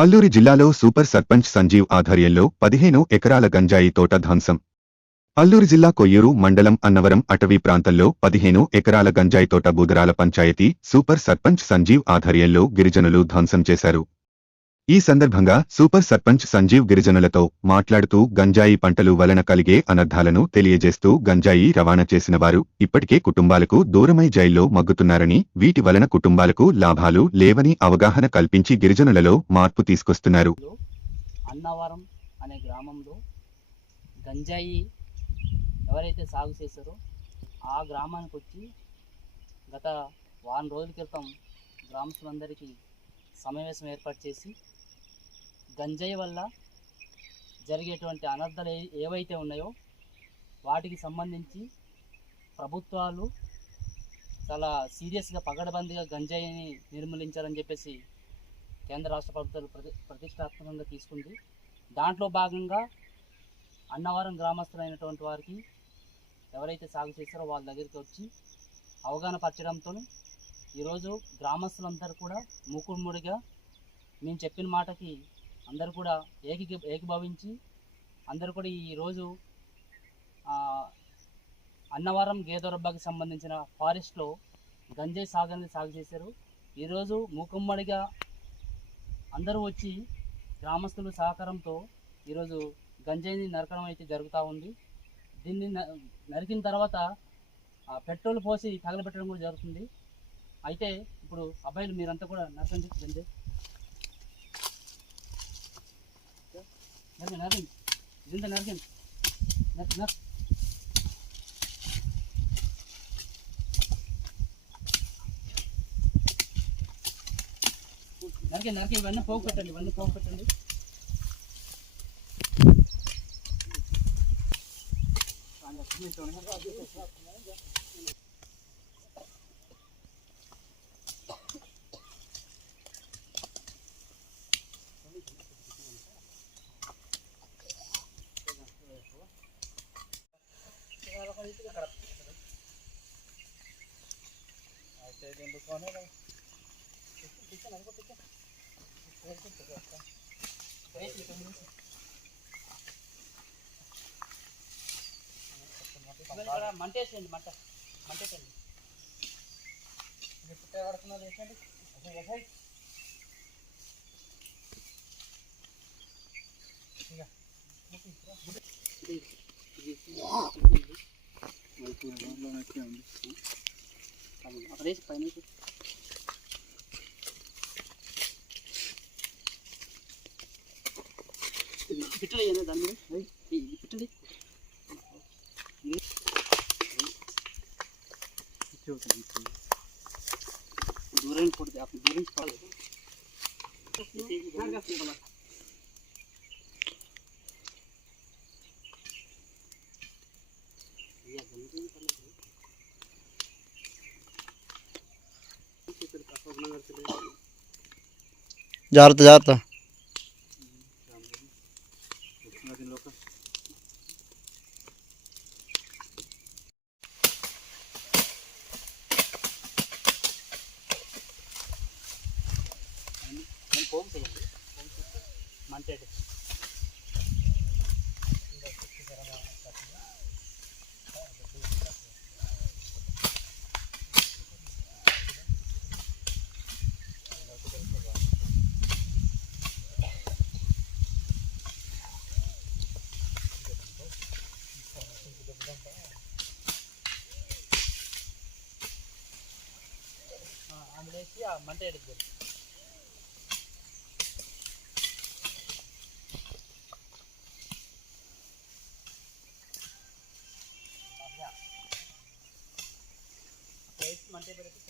అల్లూరి జిల్లాలో సూపర్ సర్పంచ్ సంజీవ్ ఆధ్వర్యంలో 15 ఎకరాల గంజాయి తోట ధ్వంసం. అల్లూరి జిల్లా కొయ్యూరు మండలం అన్నవరం అటవీ ప్రాంతంలో 15 ఎకరాల గంజాయి తోట బూదరాల పంచాయతీ సూపర్ సర్పంచ్ సంజీవ్ ఆధ్వర్యంలో గిరిజనులు ధ్వంసం చేశారు. ఈ సందర్భంగా సూపర్ సర్పంచ్ సంజీవ్ గిరిజనులతో మాట్లాడుతూ గంజాయి పంటలు వలన కలిగే అనర్థాలను తెలియజేస్తూ గంజాయి రవాణా చేసిన వారు ఇప్పటికే కుటుంబాలకు దూరమై జైల్లో మగ్గుతున్నారని, వీటి వలన కుటుంబాలకు లాభాలు లేవని అవగాహన కల్పించి గిరిజనులలో మార్పు తీసుకొస్తున్నారు. అన్నవరం అనే గ్రామంలో గంజాయి ఎవరైతే సాగు చేశారో ఆ గ్రామానికి వచ్చి గత వారం రోజుల క్రితం గ్రామస్తులందరికీ సమావేశం ఏర్పాటు చేసి గంజాయి వల్ల జరిగేటువంటి అనర్థాలు ఏవైతే ఉన్నాయో వాటికి సంబంధించి ప్రభుత్వాలు చాలా సీరియస్గా పగడబందిగా గంజాయిని నిర్మూలించాలని చెప్పేసి కేంద్ర రాష్ట్ర ప్రభుత్వాలు ప్రతిష్టాత్మకంగా తీసుకుంది. దాంట్లో భాగంగా అన్నవరం గ్రామస్తులైనటువంటి వారికి ఎవరైతే సాగు చేస్తారో వాళ్ళ దగ్గరికి వచ్చి అవగాహన పరచడంతో ఈరోజు గ్రామస్తులందరూ కూడా మూకుమ్మడిగా మేము చెప్పిన మాటకి అందరూ కూడా ఏకీభవించి అందరూ కూడా ఈరోజు అన్నవరం గేదొరబ్బాకి సంబంధించిన ఫారెస్ట్లో గంజాయి సాగు చేశారు. ఈరోజు మూకుమ్మడిగా అందరూ వచ్చి గ్రామస్తుల సహకారంతో ఈరోజు గంజాయిని నరకడం అయితే జరుగుతూ ఉంది. దీన్ని నరికిన తర్వాత పెట్రోల్ పోసి తగలబెట్టడం కూడా జరుగుతుంది. అయితే ఇప్పుడు అబ్బాయిలు మీరంతా కూడా నరకండి, గంజాయి నరకండి, ఇదంతా నరకండి, నరకండి, ఇవన్నీ పోగు పెట్టండి, మంటేసండి, మంటేసండి పుట్టేవాడుతున్నది వేసండి. అక్కడేసి పైన పిట్టలు అయ్యాను దాని మీద పిట్టలు దూరం కొడితే దూరం కాలేదు. జాగ్రత్త జాగ్రత్త. మంటేడు అందులోసి ఆ మంట ఎడుతుంది. మంటే పెడితే